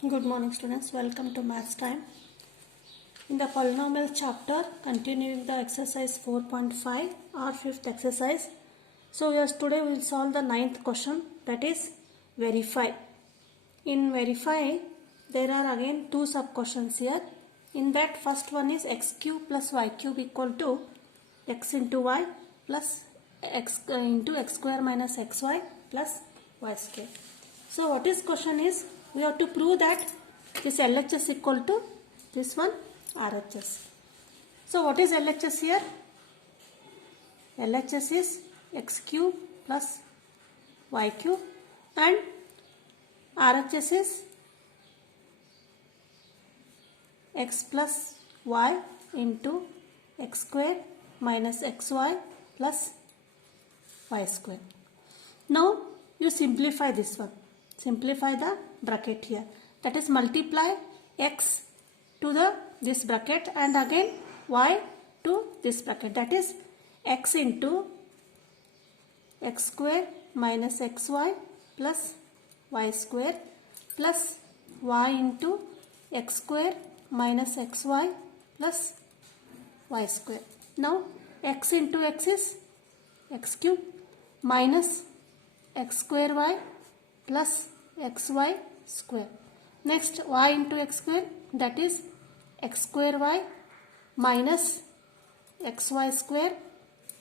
Good morning students, welcome to maths time. In the polynomial chapter, continuing the exercise 4.5 or fifth exercise. So yes, today we will solve the ninth question, that is verify. In verify, there are again two sub questions here. In that first one is x cube plus y cube equal to x into y plus x into x square minus xy plus y square. So what is question is, we have to prove that this LHS equal to this one RHS. So what is LHS here? LHS is x cube plus y cube and RHS is x plus y into x square minus xy plus y square. Now you simplify this one. Simplify the bracket here. That is multiply x to this bracket and again y to this bracket. That is x into x square minus xy plus y square plus y into x square minus xy plus y square. Now x into x is x cube minus x square y plus xy square. Next y into x square, that is x square y minus xy square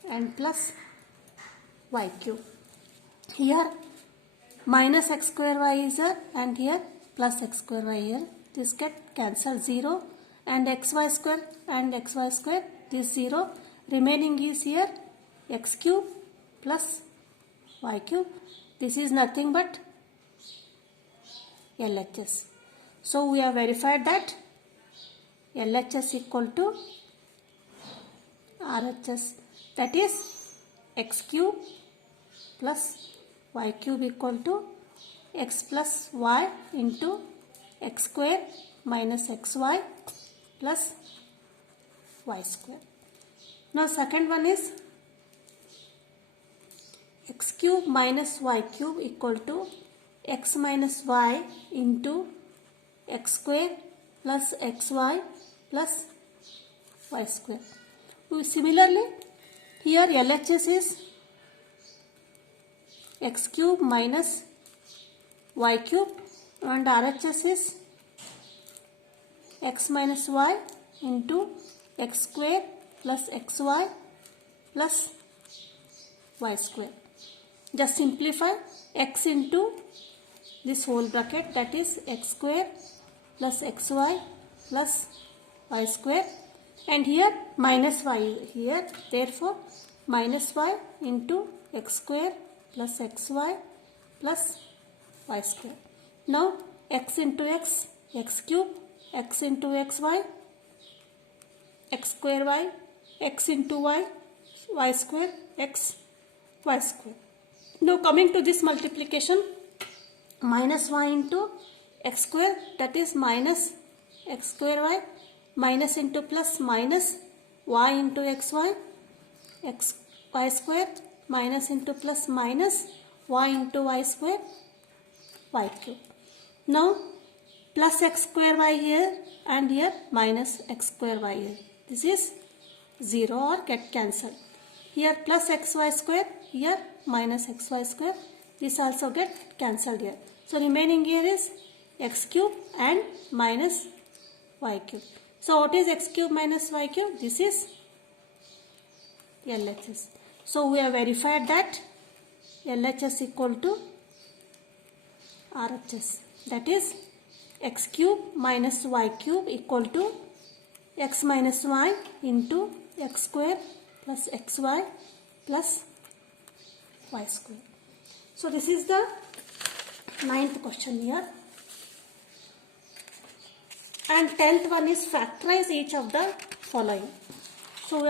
and plus y cube. Here minus x square y is here and here plus x square y here. This get cancelled 0 and xy square and xy square, this 0. Remaining is here x cube plus y cube. This is nothing but LHS. So we have verified that LHS equal to RHS, that is x cube plus y cube equal to x plus y into x square minus xy plus y square. Now second one is x cube minus y cube equal to x minus y into x square plus xy plus y square. Similarly, here LHS is x cube minus y cube and RHS is x minus y into x square plus xy plus y square. Just simplify x into this whole bracket, that is x square plus xy plus y square, and here minus y here, therefore minus y into x square plus xy plus y square. Now x into x, x cube, x into xy, x square y, x into y, y square, x, y square. Now coming to this multiplication, minus y into x square, that is minus x square y, minus into plus minus y into xy, x y square, minus into plus minus y into y square, y cube. Now plus x square y here and here minus x square y here. This is 0 or get cancelled. Here plus xy square, here minus xy square. This also get cancelled here. So remaining here is x cube and minus y cube. So what is x cube minus y cube? This is LHS. So we have verified that LHS equal to RHS. That is x cube minus y cube equal to x minus y into x square plus xy plus y square. So this is the ninth question here. And 10th one is factorize each of the following. So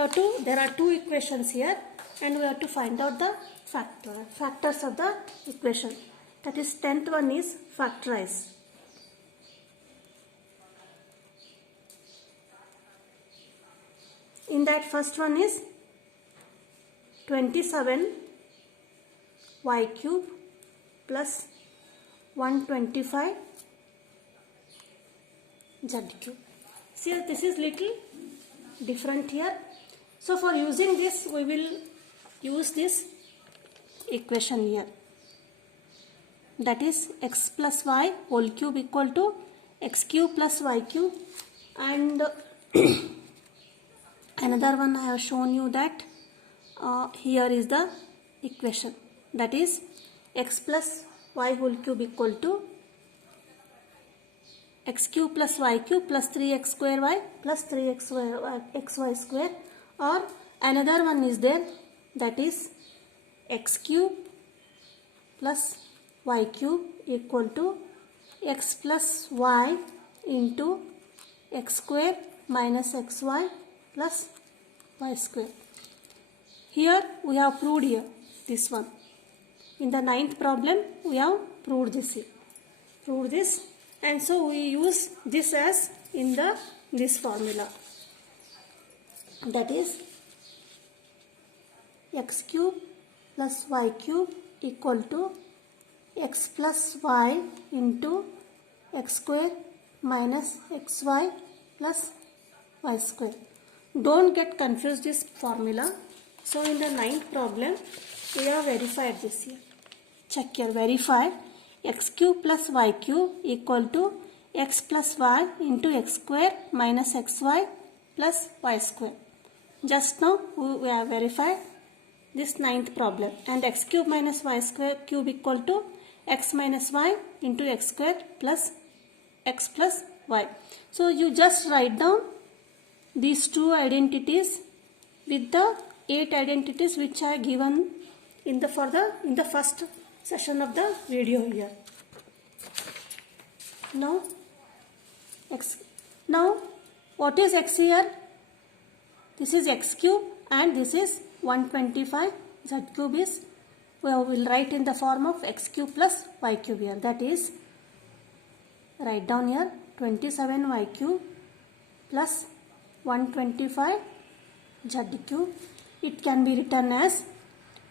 there are two equations here and we have to find out the factors of the equation. That is 10th one is factorize. In that first one is 27 y cube plus 125 z cube. See, this is little different here. So for using this, we will use this equation here. That is x plus y whole cube equal to x cube plus y cube. And another one I have shown you that here is the equation. That is x plus y whole cube equal to x cube plus y cube plus 3x square y plus 3xy square. Or another one is there, that is x cube plus y cube equal to x plus y into x square minus xy plus y square. Here we have proved here this one. In the 9th problem we have proved this here. Proved this, and so we use this as in this formula. That is x cube plus y cube equal to x plus y into x square minus xy plus y square. Don't get confused this formula. So in the 9th problem we have verified this here. Check here, verify x cube plus y cube equal to x plus y into x square minus xy plus y square. Just now we have verified this 9th problem, and x cube minus y square cube equal to x minus y into x square plus x plus y. So you just write down these two identities with the 8 identities which are given in the first session of the video here. Now what is x here? This is x cube and this is 125. Z cube is, we will write in the form of x cube plus y cube here. That is, write down here 27 y cube plus 125 z cube. It can be written as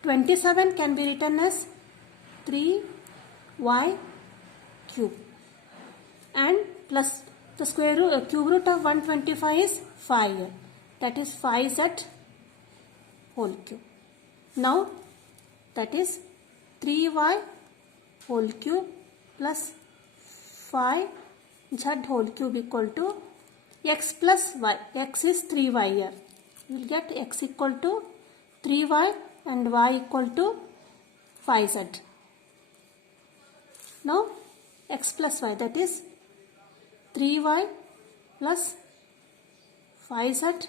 27 can be written as 3y cube, and plus the square root, cube root of 125 is 5 here. That is 5z whole cube. Now that is 3y whole cube plus 5z whole cube equal to x plus y. X is 3y here. You will get x equal to 3y and y equal to 5z. Now x plus y, that is 3y plus 5z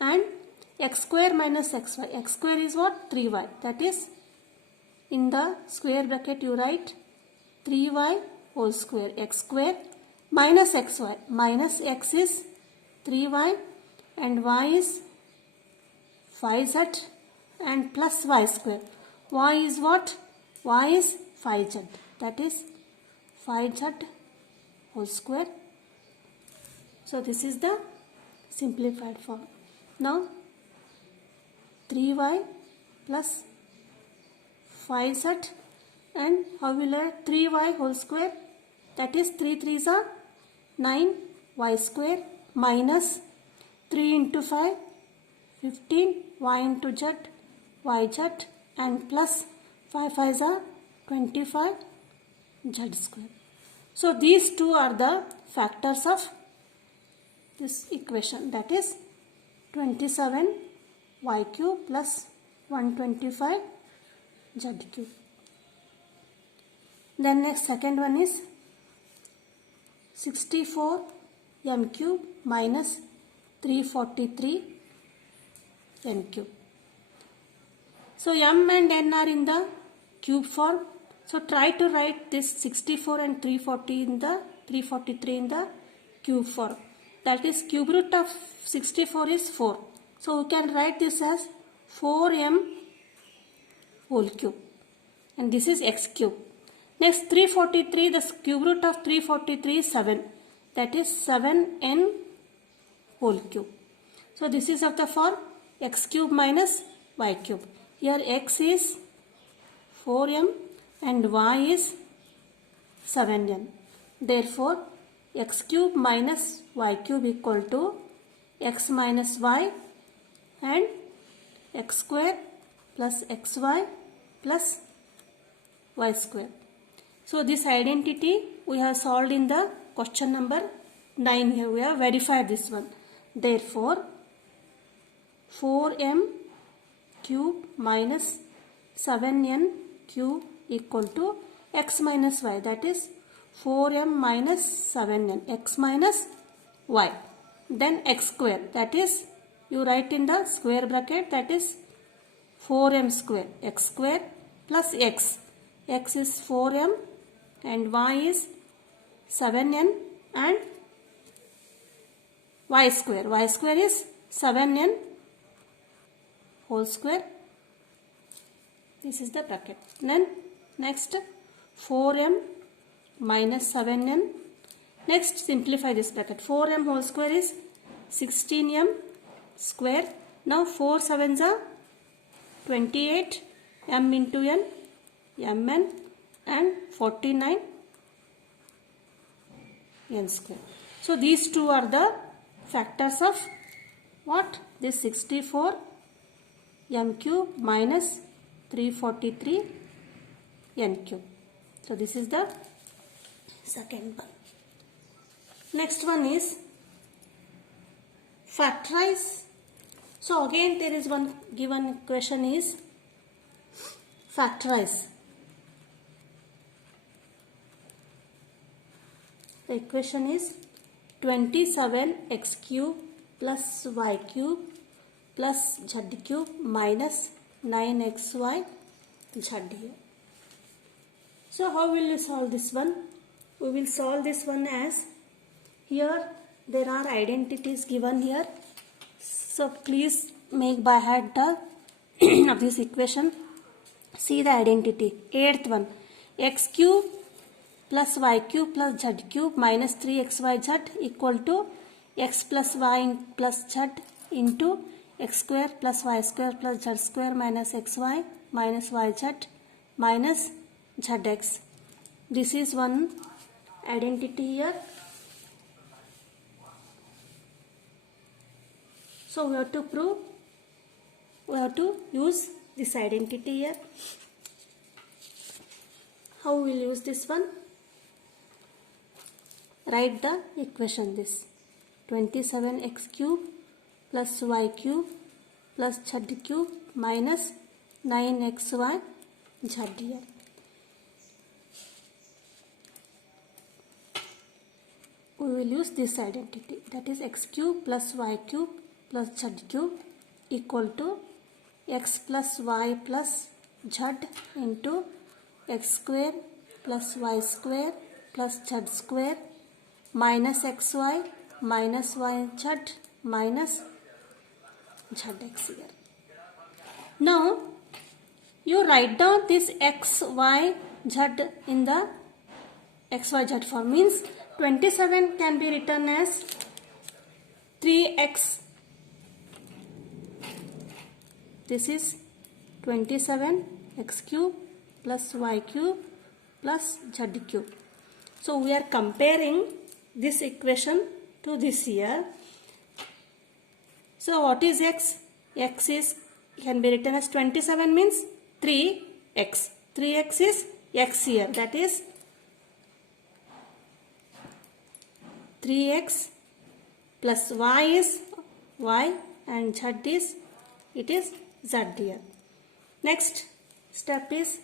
and x square minus xy. X square is what? 3y. That is, in the square bracket you write 3y whole square, x square minus xy. Minus x is 3y and y is 5z and plus y square. Y is what? Y is 5z. That is 5z whole square. So this is the simplified form. Now 3y plus 5z and how will I 3y whole square? That is 3 3s are 9 y square minus 3 into 5 15 y into z y z and plus 5 5s are 25 z square. So these two are the factors of this equation, that is 27 y cube plus 125 z cube. Then next second one is 64 m cube minus 343 n cube. So m and n are in the cube form. So try to write this 64 and 343 in the cube form. That is, cube root of 64 is 4. So we can write this as 4m whole cube. And this is x cube. Next 343, the cube root of 343 is 7. That is 7n whole cube. So this is of the form x cube minus y cube. Here x is 4m and y is 7n. Therefore x cube minus y cube equal to x minus y and x square plus xy plus y square. So this identity we have solved in the question number 9 here. We have verified this one. Therefore, 4m cube minus 7n cube equal to x minus y. That is 4m minus 7n, x minus y. Then x square, that is you write in the square bracket, that is 4m square, x square plus x. X is 4m and y is 7n and y square. Y square is 7n whole square. This is the bracket. Then next 4m minus 7n. Next simplify this bracket. 4m whole square is 16m square. Now 4 sevens are 28, m into n, mn and 49 n square. So these two are the factors of what? This 64 m cube minus 343 n cube. So this is the second one. Next one is factorize. So again there is one given equation is factorize. The equation is 27x cube plus y cube plus z cube minus 9xy z here. So how will you solve this one? We will solve this one as, here there are identities given here. So please make by heart the of this equation. See the identity. 8th one, x cube plus y cube plus z cube minus 3xyz equal to x plus y plus z into x square plus y square plus z square minus xy minus yz minus zx. This is one identity here. So we have to prove, we have to use this identity here. How we will use this one? Write the equation this 27x cube plus y cube plus z cube minus 9xy z here. We will use this identity, that is x cube plus y cube plus z cube equal to x plus y plus z into x square plus y square plus z square minus xy minus yz minus zx here. Now you write down this x, y, z in the x, y, z form. Means 27 can be written as 3x. This is 27 x cube plus y cube plus z cube. So we are comparing this equation to this here. So what is x? X is can be written as 27 means 3x. 3x is x here, that is 3x plus y is y and z is, it is z here. Next step is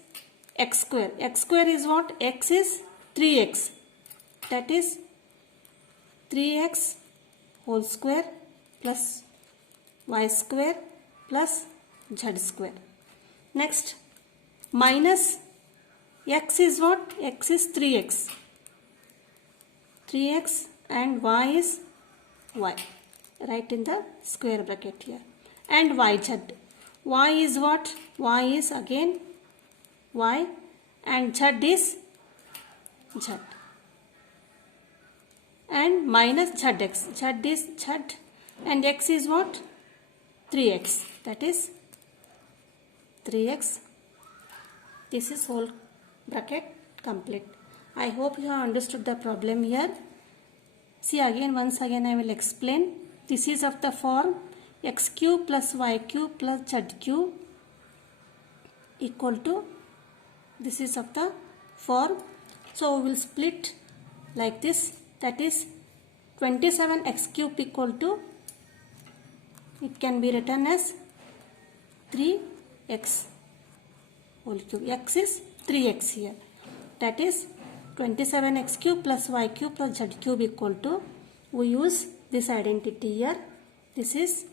x square. X square is what? X is 3x, that is 3x whole square plus y square plus z square. Next minus x is what? X is 3x. 3x and y is y. Write in the square bracket here. And yz. Y is what? Y is again y and z is z. And minus zx. Z is z and x is what? 3x. That is 3x. This is whole bracket complete. I hope you have understood the problem here. See again, once again I will explain. This is of the form x cube plus y cube plus z cube equal to, this is of the form. So we will split like this, that is 27x cube equal to, it can be written as 3x whole cube. X is 3x here. That is 27x cube plus y cube plus z cube equal to, we use this identity here. This is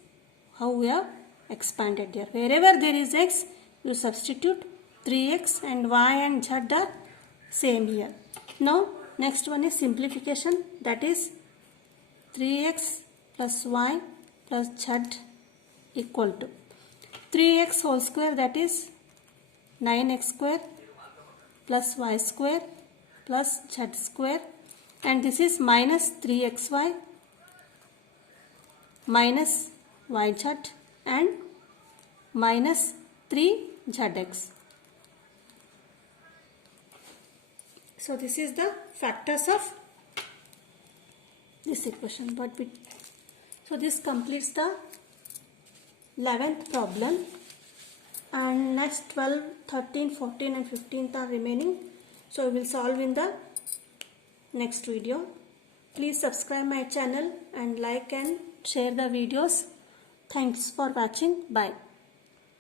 how we have expanded here. Wherever there is x, you substitute 3x, and y and z are same here. Now next one is simplification, that is 3x plus y plus z equal to 3x whole square, that is 9x square plus y square plus z square, and this is minus 3xy minus yz and minus 3zx. So this is the factors of this equation. So this completes the 11th problem, and next 12, 13, 14 and 15th are remaining. So we will solve in the next video. Please subscribe my channel and like and share the videos. Thanks for watching. Bye.